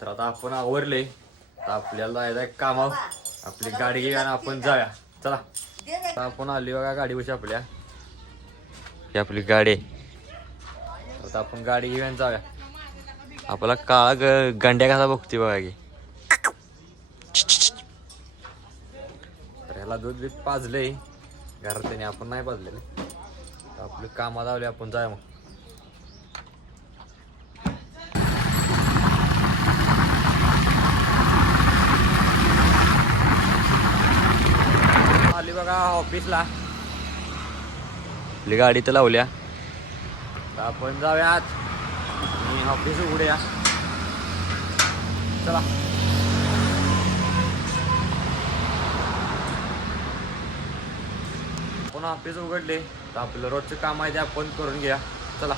तर आता आपण आवरले, तर आपल्याला जायचं कामावर. आपली गाडी घेऊया आणि आपण जाऊया. चला आता आपण आली बघा गाडीपाशी आपल्या. ही आपली गाडी आहे. आता आपण गाडी घेऊया आणि जाऊया. आपला काळा गंड्या कसा बघते बघा की. तर ह्याला दूध बीत पाजलंय घरात, त्याने आपण नाही पाजलेलं. तर आपलं कामात आले, आपण जाऊया मग. आली बघा ऑफिसला. आपली गाडी तर लावल्या, तर आपण जाऊया आत आणि ऑफिस उघडूया. चला आपण ऑफिस उघडले, तर आपलं रोजचं काम आहे ते आपण करून घ्या. चला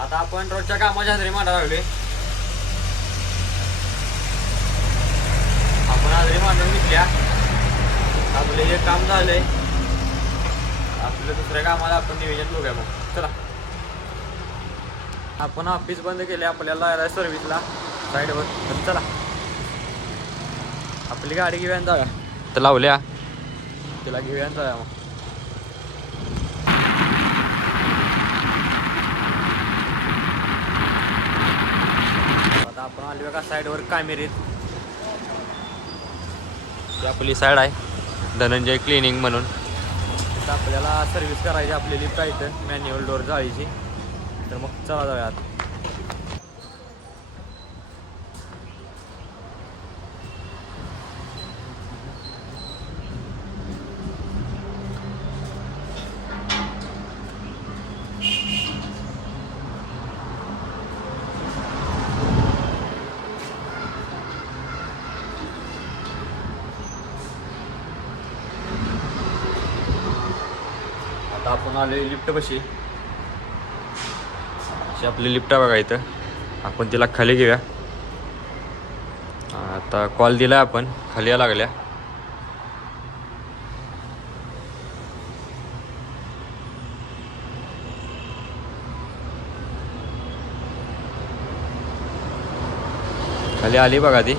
आता आपण रोजच्या कामाच्या हजेरी मांडायला लागले. आपण हजेरी मांडून घेतल्या. आपलं हे काम झालंय, आपलं दुसऱ्या कामाला आपण नियोजन बघूया मग. चला आपण ऑफिस बंद केले, आपल्याला सर्व्हिसला साईडवर. तर चला आपली गाडी घेऊया जाऊया. तर लावल्या, तिला घेऊया जाऊया मग. आता आपण आली बघा साईडवर कामेरीत. ती आपली साईड आहे धनंजय क्लिनिंग म्हणून. तिथं आपल्याला सर्व्हिस करायची, आपली लिफ्ट आहे इथं मॅन्युअल डोअर जाळीची. तर मग चला जाऊया आता. आता आपण आले लिफ्ट पाशी. अशी आपली लिफ्ट आहे बघा इथं. आपण तिला खाली घेऊया. आता कॉल दिला आपण, खाली या लागल्या. खाली आली बघा ती.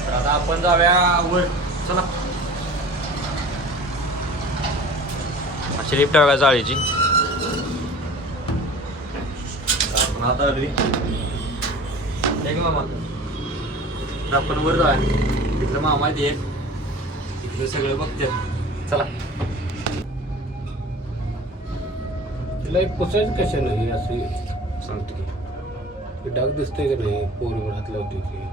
तर आता आपण जाऊया वर. चला अशी लिफ्ट बघा जाळीची. आपण आता आली मामा. तर आपण वर जाऊया. तिथलं मामा ते तिथलं सगळं बघते. चला तिला एक पुसायचं कशा नाही असे सांगतो की. डाग दिसतंय का नाही पोरीवर हात लावते की.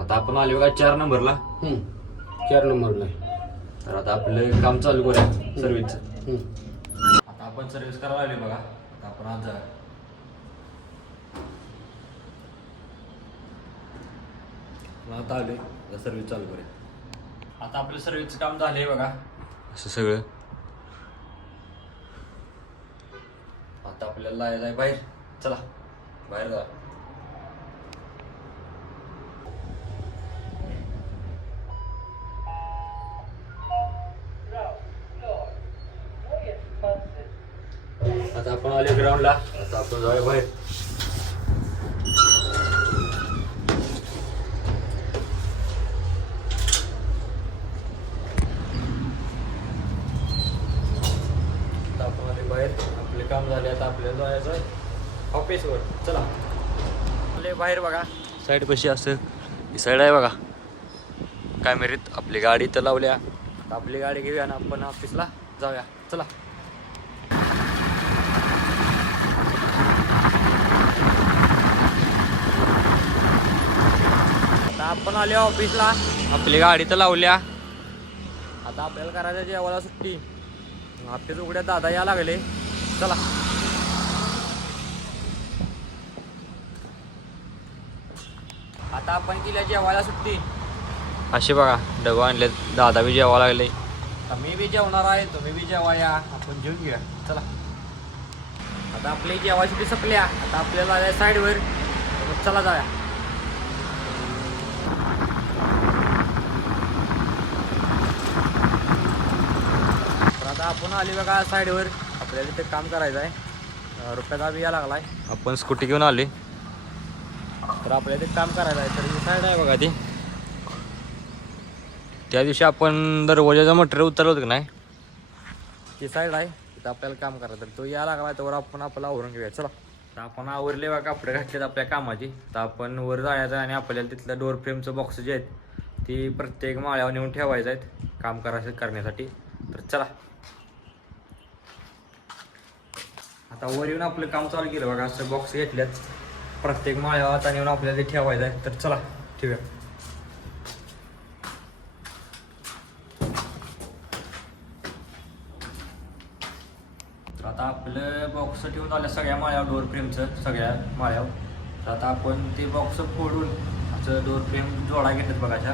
आता आपण आलो बघा 4 नंबरला. 4 नंबरला. तर आता आपलं काम चालू करूया सर्व्हिसचं. आता आपण सर्व्हिस करायला आली बघा. आता आपण आज जाऊया. आता आले सर्व्हिस चालू करूया. आता आपलं सर्व्हिसचं काम झालंय बघा असं सगळं. आता आपल्याला जायचं आहे बाहेर. चला बाहेर जा. आता आपण आले ग्राउंडला. आता आपण जाऊया बाहेर. आता आपण आले बाहेर. आपले काम झाले. आता आपल्याला जायचं आहे ऑफिसवर. चला आले बाहेर बघा. साईड कशी असं ही साईड आहे बघा कॅमेरीत. आपली गाडी तर लावल्या. आता आपली गाडी घेऊया आणि आपण ऑफिसला जाऊया. चला आता आपण आले ऑफिसला. आपली गाडी तर लावल्या. आता आपल्याला करायचं जेवायला सुट्टी. ऑफिस उघड्या दादा या लागले. चला आता आपण केल्या जेवायला सुट्टी. असे बघा डबा आणले. दादा बी जेवा लागले. आता मी बी जेवणार आहे, तुम्ही बी जेवा या, आपण जेवून घेऊया. चला आता आपली जेवायची बी संपल्या. आता आपल्याला जायचं साईडवर. चला जाऊया. तर आता आपण आली बघा साईडवर. आपल्याला तिथे काम करायचं आहे. रुपयाचा बी या लागलाय. आपण स्कूटी घेऊन आली. तर आपल्याला ते काम करायचं आहे. तर ही साईड आहे बघा ती. त्या दिवशी आपण दरवाजाचं मटेरियल उतरलं होतं की नाही, ती साईड आहे. तिथं आपल्याला काम करायचं. तर तो या लागला तर आपण आपल्याला आवरून घेऊया. चला तर आपण आवरले बघा, कपडे घातलेत आपल्या कामाची. तर आपण वर जायचं आणि आपल्याला तिथलं डोर फ्रेमचं बॉक्स जे आहेत ती प्रत्येक माळ्यावर नेऊन ठेवायचं आहेत काम करण्यासाठी. तर चला आता वर येऊन आपलं काम चालू केलं बघा. असं बॉक्स घेतल्यात प्रत्येक माळ्यावर आता नेऊन आपल्याला ते ठेवायचं आहे. तर चला ठेवूया. आता आपलं बॉक्स ठेवून आलं सगळ्या माळ्यावर डोर फ्रेमचं, सगळ्या माळ्यावर. तर आता आपण ते बॉक्स फोडून असं डोर फ्रेम जोडा घेतात बघायच्या.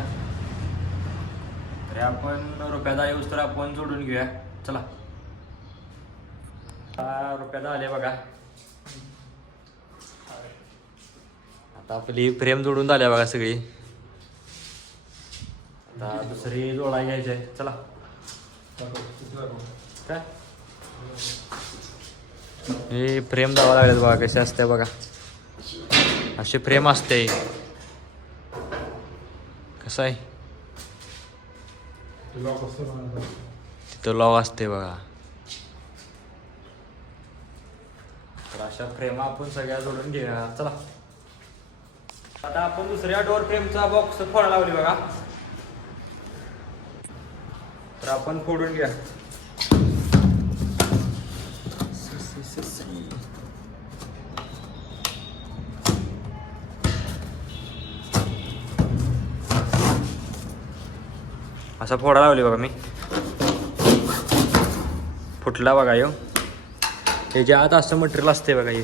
तर आपण रुपयाचा यूज तर आपण जोडून घेऊया. चला रुपयाचा आले बघा. आता आपली फ्रेम जोडून झाल्या बघा सगळी. आता दुसरी जोडा घ्यायची आहे. चला काय हे फ्रेम द्यावं लागेल बघा. कशी असते बघा, अशी फ्रेम असते. कसं आहे तिथं लॉक असते बघा. तर अशा फ्रेम आपण सगळ्या जोडून घेऊया. चला आता आपण दुसऱ्या डोर फ्रेमचा बॉक्स फोडा लावली बघा. तर आपण फोडून घ्या. असा फोडा लावली बघा मी. फुटला बघा यो. त्याच्या आत असं मटेरियल असते बघा. हे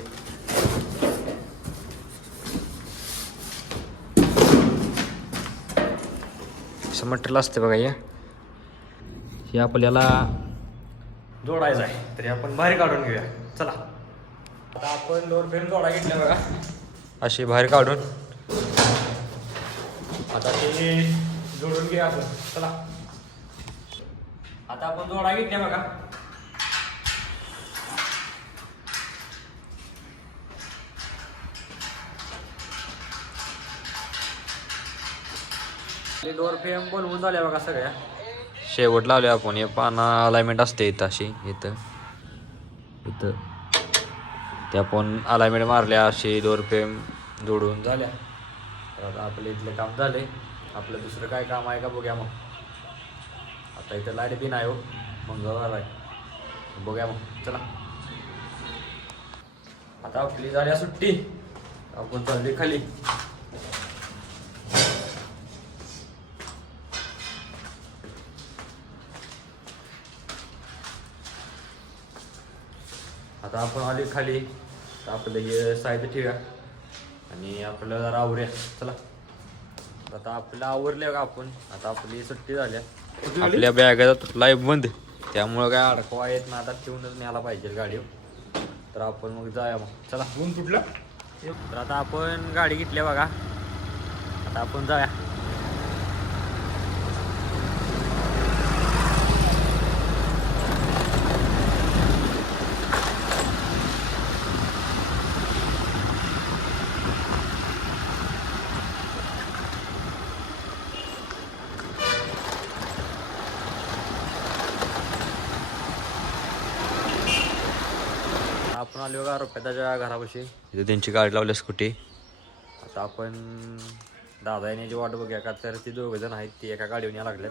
असं मटेरियल असते बघा. हे आपल्याला जोडायचं आहे. तरी आपण बाहेर काढून घेऊया. चला आता आपण डोर फ्रेम जोडा घेतल्या बघा, अशी बाहेर काढून. आता ते जोडून घ्या आपण. चला आता आपण जोडा घेतल्या बघा. डोर फ्रेम बनवून झाल्या बघा सगळ्या. शेवट लावले आपण. हे पाना अलाइनमेंट असते इथं अशी. इथं ते आपण अलाइनमेंट मारल्या. अशी डोर फ्रेम जोडून झाल्या. तर आता आपले इथले काम झाले. आपलं दुसरं काय काम आहे का बघूया मग. आता इथं लाईट बी नाही हो, मंगळवार आहे. बघूया मग. चला आता आपली झाल्या सुट्टी. आपण चालली खाली. आता आपण आली खाली. तर आपलं हे साहित्य ठेवूया आणि आपलं जरा आवरूया. चला आता आपलं आवरले बघा आपण. आता आपली सुट्टी झाल्या. आपल्या बॅगाचा तुटला बंद, त्यामुळं काय अडकवा येत ना. आता ठेवूनच न्यायला पाहिजे गाडीवर. तर आपण मग जाऊया मग. चला ऊन तुटलं. तर आता आपण गाडी घेतली बघा. आता आपण जाऊया. आपण आलो बघा रुपयाच्या घरापाशी. इथे त्यांची गाडी लावली स्कूटी. आता आपण दादा येण्याची वाट बघूया का. तर ती दोघं जण आहेत ती एका गाडीवर या लागल्यात.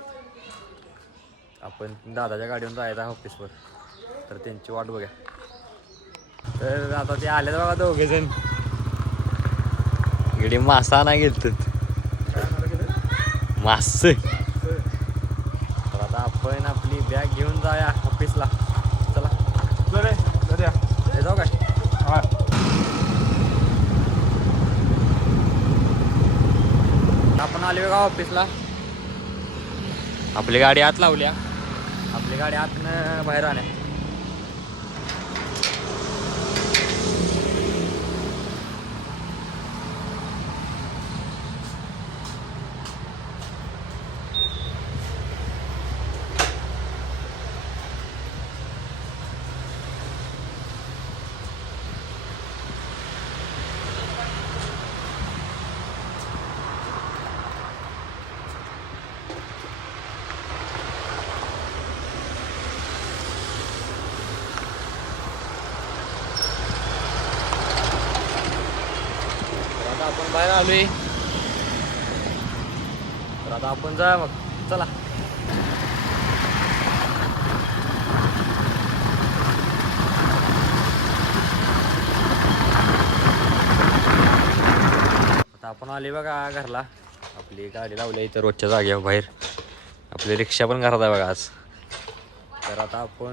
आपण दादाच्या गाडीवर जायचं आहे ऑफिसवर. तर त्यांची वाट बघूया. तर आता ते आलेत बघा दोघे जण. इकडे मासा नाही घेतात मास. तर आता आपण आपली बॅग घेऊन जाऊया ऑफिसला. चला जाऊ काय. आपण आले बघा ऑफिसला. आपली गाडी आत लावल्या. आपली गाडी आतनं बाहेर आल्या. आता आपण बाहेर आलोय. तर आता आपण जा मग. चला. आता आपण आले बघा घरला. आपली गाडी लावली इथं रोजच्या जागेवर बाहेर. आपली रिक्षा पण घरात आहे बघा आज. तर आता आपण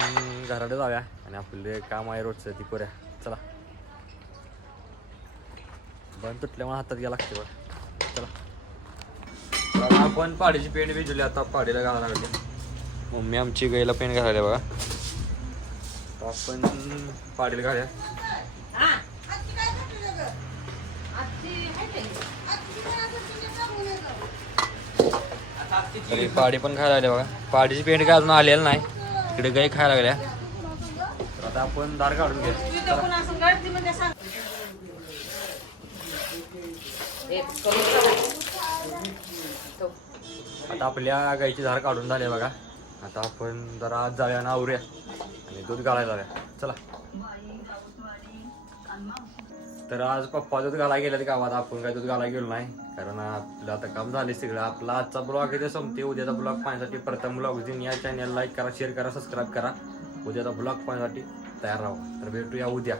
घराकडे जाऊया आणि आपले काम आहे रोजचं ती करूया. चला. बंद तुटल्यामुळे हातात घ्या लागते बघा. चला. तर आपण पाडीची पेंट भिजवली. आता पाडीला घालायला लागली. मम्मी आमची गाईला पेंट घालायला बघा. तर आपण पाडीला घालूया. तरी पाडी पण खायला लागल्या बघा. पाडीची पेंट काय अजून आलेलं नाही. इकडे गाई खायला लागल्या. तर आता आपण दार काढून घ्या. आता आपल्या गाईची धार काढून झाली बघा. आता आपण जरा आज जाऊया ना आवरूया आणि दूध घालायला जाऊया. चला. तर आज पप्पा दूध घालायला गेले गावात. आपण काय दूध घालायला गेलो नाही कारण आपलं आता काम झाले सगळं. आपला आजचा ब्लॉग इथे संपते. उद्याचा ब्लॉग पाहण्यासाठी प्रथम ब्लॉग या चॅनल लाईक करा, शेअर करा, सबस्क्राईब करा. उद्याचा ब्लॉग पाहण्यासाठी तयार राहा. तर भेटूया उद्या.